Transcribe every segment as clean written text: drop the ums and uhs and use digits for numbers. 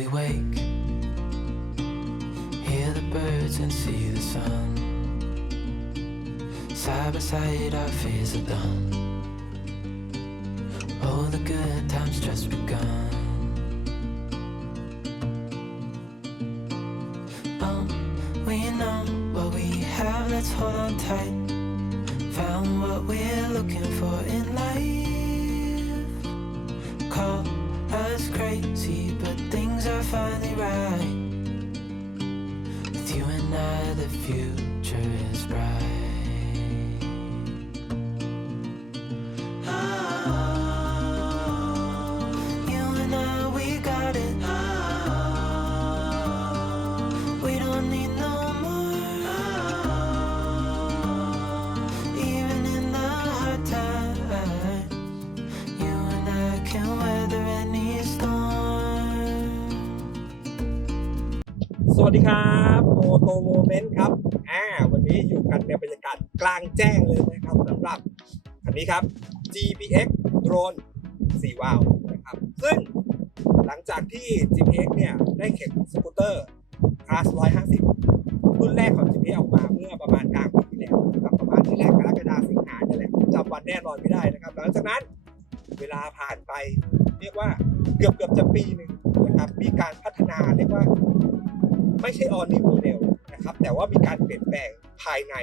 we wake, hear the birds and see the sun. Side by side our fears are done. Oh, the good times just begun. Oh, we know what we have, let's hold on tight. Found what we're looking for in life. Call us crazy, but things are finally right. With you and I, the future is bright. You and I, we got it. We don't need no more. Even in the hard times, you and I can weather any storm. สวัสดีครับโมโตโมเมนต์ครับวันนี้อยู่กันในบรรยากาศกลางแจ้งเลยนะครับสำหรับคันนี้ครับ GPX โดรน4 วาล์วนะครับซึ่งหลังจากที่ GPX เนี่ยได้เข็นสกูตเตอร์คลาส150รุ่นแรกของ GPX ออกมาเมื่อประมาณกลางปีที่แล้วนะครับประมาณที่แหละกรกฎาคมสิงหาเนี่ยแหละจำวันแน่นอนไม่ได้นะครับหลังจากนั้นเวลาผ่านไปเรียกว่าเกือบจะปีหนึ่งนะครับมีการพัฒนาเรียกว่าไม่ใช่ all new model นะครับแต่ว่ามีการเปลี่ยนแปลงภายใน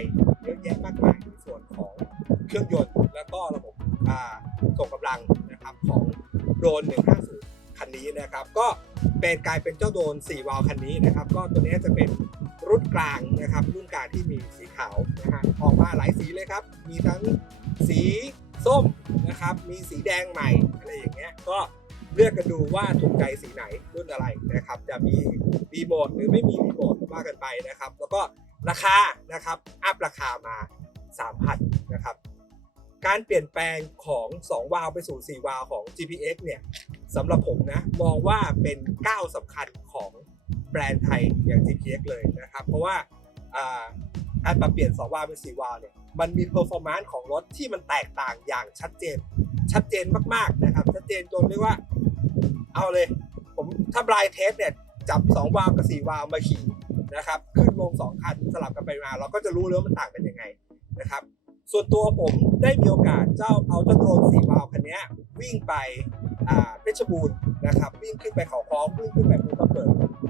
เยอะแยะมากมายในส่วนของเครื่องยนต์แล้วก็ระบบส่งกำลังนะครับของโดรน150คันนี้นะครับก็กลายเป็นเจ้าโดรน4 วาล์วคันนี้นะครับก็ตัวนี้จะเป็นรุ่นกลางนะครับรุ่นกลางที่มีสีขาวนะฮะออกมาหลายสีเลยครับมีทั้งสีส้มนะครับมีสีแดงใหม่อะไรอย่างเงี้ยก็เลือกกันดูว่าถูกใจสีไหนรุ่นอะไรนะครับจะมีรีโมทหรือไม่มีรีโมทว่ากันไปนะครับแล้วก็ราคานะครับอัพราคามา 3,000 นะครับการเปลี่ยนแปลงของ 2 วาล์วไปสู่ 4 วาล์วของ GPX เนี่ยสำหรับผมนะมองว่าเป็นก้าวสำคัญของแบรนด์ไทยอย่าง GPX เลยนะครับเพราะว่าการปรับเปลี่ยน 2 วาล์วเป็น 4 วาล์วเนี่ยมันมี performance ของรถที่มันแตกต่างอย่างชัดเจนมากๆนะครับชัดเจนจนเรียกว่าเอาเลยผมถ้าบลายเทสเนี่ยจับ2 วาล์วกับ 4 วาล์วมาขี่นะครับขึ้นลง2 คันสลับกันไปมาเราก็จะรู้เลยว่ามันต่างกันยังไงนะครับส่วนตัวผมได้มีโอกาสเอาเจ้าโดรน4 วาล์วคันนี้วิ่งไปเพชรบูรณ์นะครับวิ่งขึ้นไปเขาค้อวิ่งขึ้นไปภูกระเปิด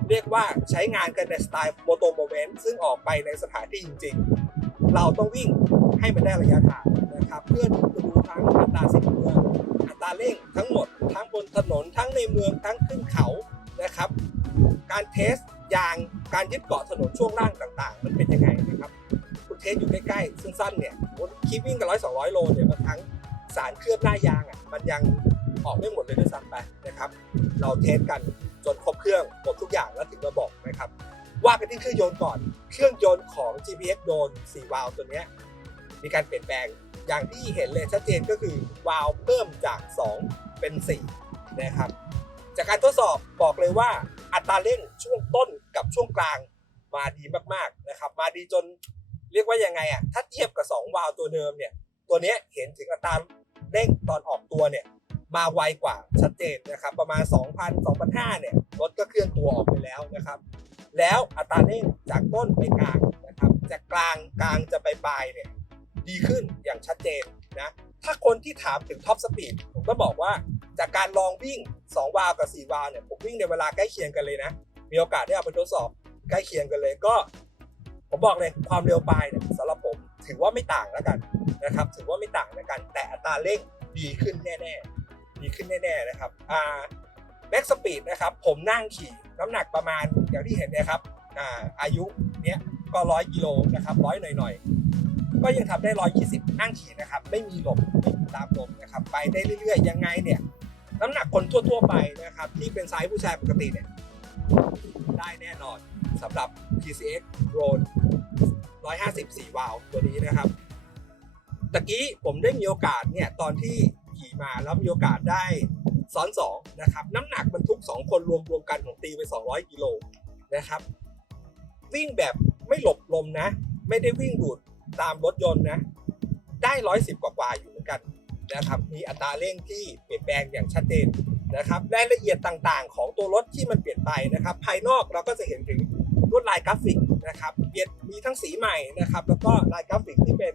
เรียกว่าใช้งานกันในสไตล์โมโตโมเมนต์ซึ่งออกไปในสถานที่จริงๆเราต้องวิ่งให้มันได้ระยะทางนะครับเพื่อจะดูทั้งอัตราสิ้นเปลืองอัตราเร่งทั้งหมดทั้งบนถนนทั้งในเมืองทั้งขึ้นเขานะครับการเทสยางการยึดเกาะถนนช่วงล่างต่างๆมันเป็นยังไงนะครับคุณเทสอยู่ใกล้ๆสั้นๆเนี่ยคลิปวิ่งกัน100-200 โลเนี่ยบางครั้งสารเคลือบหน้ายางมันยังออกไม่หมดเลยด้วยซ้ำไปนะครับเราเทสกันจนครบเครื่องหมดทุกอย่างแล้วถึงมาบอกนะครับว่ากันที่เครื่องยนต์ก่อนเครื่องยนต์ของ GPX โดรน4 วาล์วตัวนี้มีการเปลี่ยนแปลงอย่างที่เห็นเลยชัดเจนก็คือวาล์วเพิ่มจาก2เป็น4นะครับจากการทดสอบบอกเลยว่าอัตราเร่งช่วงต้นกับช่วงกลางมาดีมากๆนะครับมาดีจนเรียกว่ายังไงถ้าเทียบกับ2 วาล์วตัวเดิมเนี่ยตัวนี้เห็นถึงอัตราเร่งตอนออกตัวเนี่ยมาไวกว่าชัดเจนนะครับประมาณ 2,000-2,500 เนี่ยรถก็เคลื่อนตัวออกไปแล้วนะครับแล้วอัตราเร่งจากต้นไปกลางนะครับจากกลางจะไปปลายเนี่ยดีขึ้นอย่างชัดเจนนะถ้าคนที่ถามถึงท็อปสปีดผมก็บอกว่าจากการลองวิ่ง2 วาล์วกับ4 วาล์วเนี่ยผมวิ่งในเวลาใกล้เคียงกันเลยนะมีโอกาสได้เอาไปทดสอบใกล้เคียงกันเลยก็ผมบอกเลยความเร็วปลายเนี่ยสำหรับผมถือว่าไม่ต่างแล้วกันนะครับถือว่าไม่ต่างแล้วกันแต่อัตราเร่งดีขึ้นแน่นะครับแม็กซ์สปีดนะครับผมนั่งขี่น้ำหนักประมาณอย่างที่เห็นเนี่ยครับอายุเนี้ยก็100 กิโลนะครับ100หน่อยก็ยังทำได้120นั่งขี่นะครับไม่มีหลบไม่มีตามลมนะครับไปได้เรื่อยๆยังไงเนี่ยน้ำหนักคนทั่วไปนะครับที่เป็นไซส์ผู้ชายปกติเนี่ยได้แน่นอนสำหรับ GPX Drone 154 วาล์วตัวนี้นะครับตะกี้ผมได้มีโอกาสเนี่ยตอนที่ขี่มาแล้วมีโอกาสได้ซ้อน2นะครับน้ำหนักบรรทุก2 คนรวมกันของตีไป200 กิโลนะครับวิ่งแบบไม่หลบลมนะไม่ได้วิ่งดูดตามรถยนต์นะได้110 กว่าอยู่เหมือนกันนะครับมีอัตราเร่งที่เปลี่ยนแปลงอย่างชัดเจน นะครับรายละเอียดต่างๆของตัวรถที่มันเปลี่ยนไปนะครับภายนอกเราก็จะเห็นถึงลวดลายกราฟิกนะครับมีทั้งสีใหม่นะครับแล้วก็ลายกราฟิกที่เป็น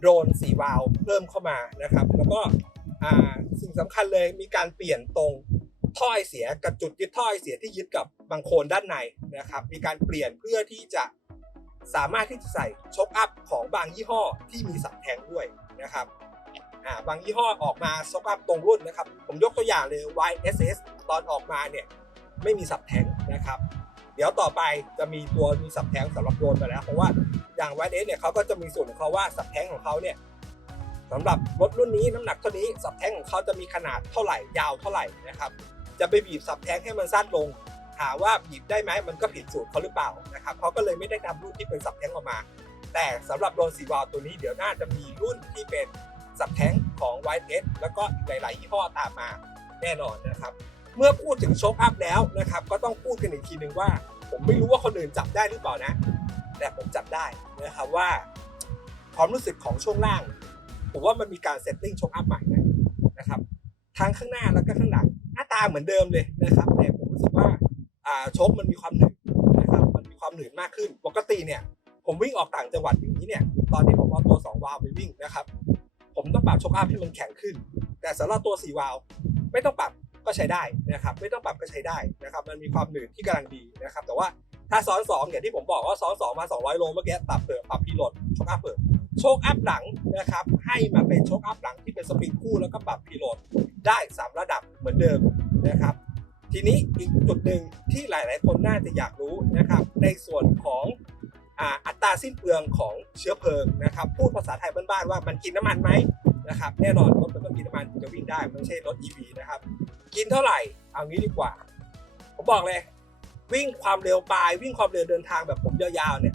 โดรน4วาล์วเพิ่มเข้ามานะครับแล้วก็สิ่งสำคัญเลยมีการเปลี่ยนตรงท่อไอเสียกับจุดยึดท่อไอเสียที่ยึดกับบังโคลนด้านในนะครับมีการเปลี่ยนเพื่อที่จะสามารถที่จะใส่ช็อคอัพของบางยี่ห้อที่มีสับแทงด้วยนะครับบางยี่ห้อออกมาช็อคอัพตรงรุ่นนะครับผมยกตัวอย่างเลย YSS ตอนออกมาเนี่ยไม่มีสับแทงนะครับเดี๋ยวต่อไปจะมีสับแทงสำหรับโดรนไปแล้วเพราะว่าอย่าง YSS เนี่ยเขาก็จะมีส่วนของเขาว่าสับแทงของเขาเนี่ยสำหรับรถรุ่นนี้น้ำหนักเท่านี้สับแทงของเขาจะมีขนาดเท่าไหร่ยาวเท่าไหร่นะครับจะไปบีบสับแทงให้มันสั้นลงถามว่าบีบได้ไหมมันก็ผิดสูตรเขาหรือเปล่านะครับเขาก็เลยไม่ได้ทำรุ่นที่เป็นสับแทงออกมาแต่สำหรับโดรน4วาล์วตัวนี้เดี๋ยวน่าจะมีรุ่นที่เป็นสับแทงของ YSS แล้วก็หลายๆยี่ห้อตามมาแน่นอนนะครับเมื่อพูดถึงโชคอัพแล้วนะครับก็ต้องพูดกันอีกทีนึงว่าผมไม่รู้ว่าคนอื่นจับได้หรือเปล่านะแต่ผมจับได้นะครับว่าความรู้สึกของช่วงล่างผมว่ามันมีการเซตติ้งโชคอัพใหม่นะครับทั้งข้างหน้าแล้วก็ข้างหลังหน้าตาเหมือนเดิมเลยนะครับแต่ผมรู้สึกว่าโชคมันมีความหนืดนะครับมันมีความหนืดมากขึ้นปกติเนี่ยผมวิ่งออกต่างจังหวัดอย่างนี้เนี่ยตอนที่ผมเอาตัว2วาล์วไปวิ่งนะครับผมต้องปรับโชคอัพให้มันแข็งขึ้นแต่สำหรับตัว4วาล์วไม่ต้องปรับก็ใช้ได้นะครับไม่ต้องปรับก็ใช้ได้นะครับมันมีความหนืดที่กำลังดีนะครับแต่ว่าถ้าซ้อน2อย่างที่ผมบอกว่าซ้อน2มา200โลเมื่อกี้ปรับพีโหลดโชคอัพโชคอัพหลังนะครับให้มาเป็นโชคอัพหลังที่เป็นสปริงคู่แล้วก็ปรับพีโหลดได้3ระดับเหมือนเดิมนะครับทีนี้อีกจุดหนึ่งที่หลายๆคนน่าจะอยากรู้นะครับในส่วนของอัตราสิ้นเปลืองของเชื้อเพลิงนะครับพูดภาษาไทยบ้านๆว่ามันกินน้ำมันไหมนะครับแน่นอนรถมันต้องกินน้ำมันถึงจะวิ่งได้ไม่ใช่รถ EV นะครับกินเท่าไหร่เอางี้ดีกว่าผมบอกเลยวิ่งความเร็วปลายวิ่งความเร็วเดินทางแบบผมยาวๆเนี่ย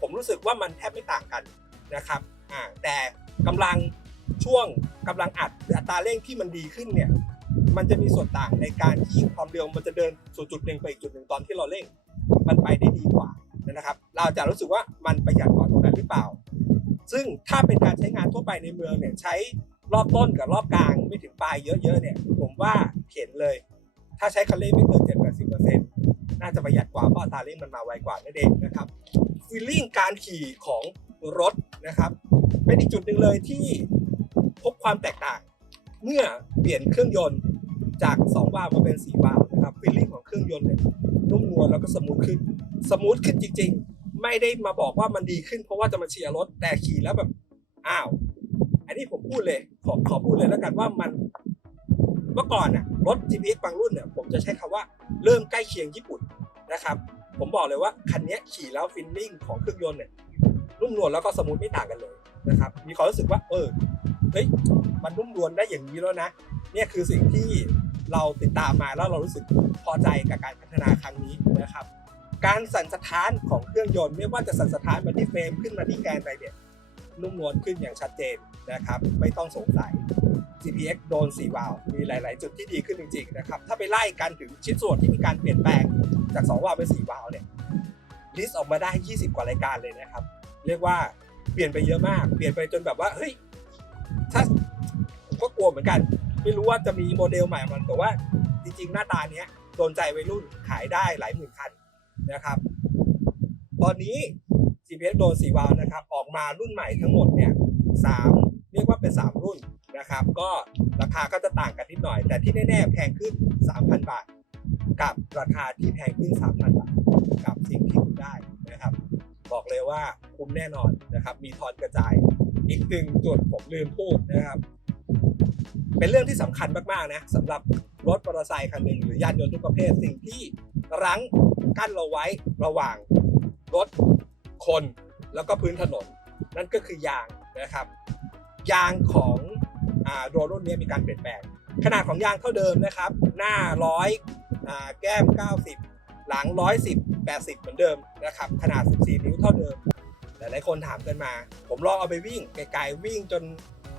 ผมรู้สึกว่ามันแทบไม่ต่างกันนะครับแต่กำลังอัดหรืออัตราเร่งที่มันดีขึ้นเนี่ยมันจะมีส่วนต่างในการที่ความเร็วมันจะเดินสู่จุดหนึ่งไปอีกจุดหนึ่งตอนที่เราเร่งมันไปได้ดีกว่านะครับเราจะรู้สึกว่ามันประหยัดกว่าตรงนั้นหรือเปล่าซึ่งถ้าเป็นการใช้งานทั่วไปในเมืองเนี่ยใช้รอบต้นกับรอบกลางไม่ถึงปลายเยอะๆเนี่ยผมว่าเห็นเลยถ้าใช้คันเร่งไม่เกิน 70-80% น่าจะประหยัดกว่าเพราะอัตราเร่งมันมาไวกว่านั่นเองนะครับฟีลลิ่งการขี่ของรถนะครับเป็นอีกจุดหนึ่งเลยที่พบความแตกต่างเมื่อเปลี่ยนเครื่องยนต์จาก2วาล์วมาเป็น4วาล์วนะครับฟีลลิ่งของเครื่องยนต์เนี่ยนุ่มนวลแล้วก็สมูทขึ้นจริงๆไม่ได้มาบอกว่ามันดีขึ้นเพราะว่าจะมาเชียร์รถแต่ขี่แล้วแบบอันนี้ผมพูดเลยขอพูดเลยแล้วกันว่ามันเมื่อก่อนน่ะรถ GPX บางรุ่นเนี่ยผมจะใช้คำว่าเริ่มใกล้เคียงญี่ปุ่นนะครับผมบอกเลยว่าคันนี้ขี่แล้วฟีลลิ่งของเครื่องยนต์เนี่ยนุ่มนวลแล้วก็สมูทไม่ต่างกันเลยนะครับมีความรู้สึกว่ามันนุ่มนวลได้อย่างนี้แล้วนะเนี่ยคือสิ่งที่เราติดตามมาแล้วเรารู้สึกพอใจกับการพัฒนาครั้งนี้นะครับการสั่นสะท้านของเครื่องยนต์ไม่ว่าจะสั่นสะท้านมาที่เฟรมขึ้นมาที่แกนอะไรเนี่ยนุ่มนวลขึ้นอย่างชัดเจนนะครับไม่ต้องสงสัย GPX โดน4วาล์วมีหลายๆจุดที่ดีขึ้นจริงๆนะครับถ้าไปไล่กันถึงชิ้นส่วนที่มีการเปลี่ยนแปลงจาก2วาล์วเป็น4วาล์วเนี่ยลิสต์ออกมาได้20กว่ารายการเลยนะครับเรียกว่าเปลี่ยนไปเยอะมากเปลี่ยนไปจนแบบว่าเฮ้ยถ้าผมก็กลัวเหมือนกันไม่รู้ว่าจะมีโมเดลใหม่มันแต่ว่าจริงๆหน้าตาเนี้ยโดนใจวัยรุ่นขายได้หลายหมื่นคันนะครับตอนนี้ GPX โดน4วาล์วนะครับออกมารุ่นใหม่ทั้งหมดเนี่ยเรียกว่าเป็น3รุ่นนะครับก็ราคาก็จะต่างกันนิดหน่อยแต่ที่แน่ๆแพงขึ้น 3,000 บาทกับราคาที่แพงขึ้น 3,000 บาทกับสิ่งที่คุณได้นะครับบอกเลยว่าคุ้มแน่นอนนะครับมีทอนกระจายอีกหนึ่งจุดผมลืมพูดนะครับเป็นเรื่องที่สำคัญมากๆนะสำหรับรถมอเตอร์ไซค์คันหนึ่งหรือยานยนต์ทุกประเภทสิ่งที่รั้งกั้นเราไว้ระหว่างรถคนแล้วก็พื้นถนนนั่นก็คือยางนะครับยางของโดรนรุ่นนี้มีการเปลี่ยนแปลงขนาดของยางเท่าเดิมนะครับหน้า100แก้ม90หลัง110 80เหมือนเดิมนะครับขนาด14นิ้วเท่าเดิมหลายๆคนถามกันมาผมลองเอาไปวิ่งไกลๆวิ่งจน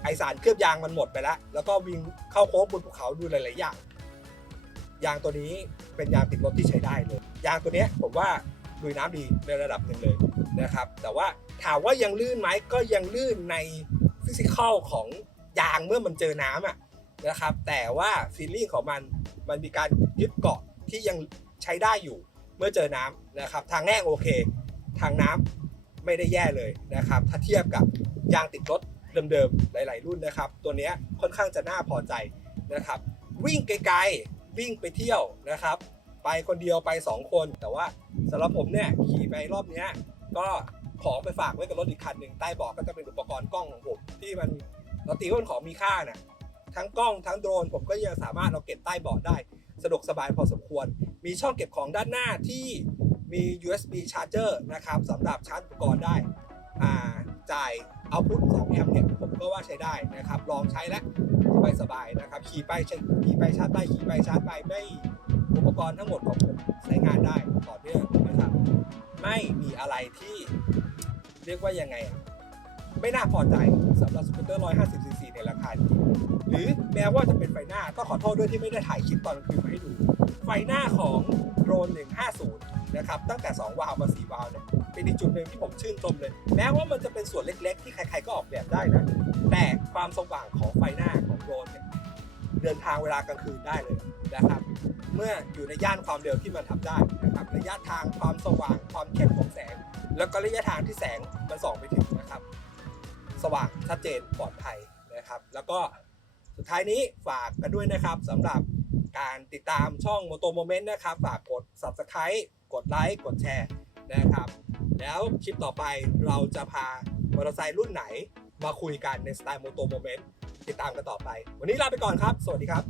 ไอสารเคลือบยางมันหมดไปแล้วก็วิ่งเข้าโค้งบนภูเขาดูหลายๆอย่างยางตัวนี้เป็นยางติดรถที่ใช้ได้เลยยางตัวนี้ผมว่าลุยน้ำดีในระดับหนึ่งเลยนะครับแต่ว่าถามว่ายังลื่นไหมก็ยังลื่นในฟิสิกอลของยางเมื่อมันเจอน้ำนะครับแต่ว่าฟีลลิ่งของมัน มันมีการยึดเกาะที่ยังใช้ได้อยู่เมื่อเจอน้ำนะครับทางแห้งโอเคทางน้ำไม่ได้แย่เลยนะครับถ้าเทียบกับยางติดรถเดิมๆหลายๆรุ่นนะครับตัวนี้ค่อนข้างจะน่าพอใจนะครับวิ่งไกลๆวิ่งไปเที่ยวนะครับไปคนเดียวไป2คนแต่ว่าสำหรับผมเนี่ยขี่ไปรอบนี้ก็ของไปฝากไว้กับรถอีกคันหนึ่งใต้เบาะก็จะเป็นอุปกรณ์กล้องของผมที่มันเราตีว่าเป็นของมีค่านะทั้งกล้องทั้งโดรนผมก็ยังสามารถเอาเก็บใต้เบาะได้สะดวกสบายพอสมควรมีช่องเก็บของด้านหน้าที่มี USB charger นะครับสำหรับชาร์จอุปกรณ์ได้จ่ายเอาพุท2 แอมป์เนี่ยผมก็ว่าใช้ได้นะครับลองใช้แล้วสบายๆนะครับขี่ไปชาร์จไปขี่ไปชาร์จไปไม่อุปกรณ์ทั้งหมดของผมใช้งานได้ต่อเนื่องนะครับไม่มีอะไรที่เรียกว่ายังไงไม่น่าพอใจสำหรับสกูตเตอร์ 150cc ในราคานี้หรือแม้ว่าจะเป็นไฟหน้าก็ขอโทษด้วยที่ไม่ได้ถ่ายคลิปตอนกลางคืนมาให้ดูไฟหน้าของโดรน150นะครับตั้งแต่2วาล์วมา4วาล์วเนี่ยเป็นอีกจุดหนึ่งที่ผมชื่นชมเลยแม้ว่ามันจะเป็นส่วนเล็กๆที่ใครๆก็ออกแบบได้นะแต่ความสว่างของไฟหน้าของโดรนเนี่ยเดินทางเวลากลางคืนได้เลยนะครับเมื่ออยู่ในย่านความเร็วที่มันทำได้นะครับระยะทางความสว่างความเข้มของแสงแล้วก็ระยะทางที่แสงมันส่องไปถึงนะครับสว่างชัดเจนปลอดภัยนะครับแล้วก็สุดท้ายนี้ฝากกันด้วยนะครับสำหรับการติดตามช่อง Moto Moment นะครับฝากกด Subscribe กดไลค์กดแชร์นะครับแล้วคลิปต่อไปเราจะพามอเตอร์ไซค์รุ่นไหนมาคุยกันในสไตล์ Moto Moment ติดตามกันต่อไปวันนี้ลาไปก่อนครับสวัสดีครับ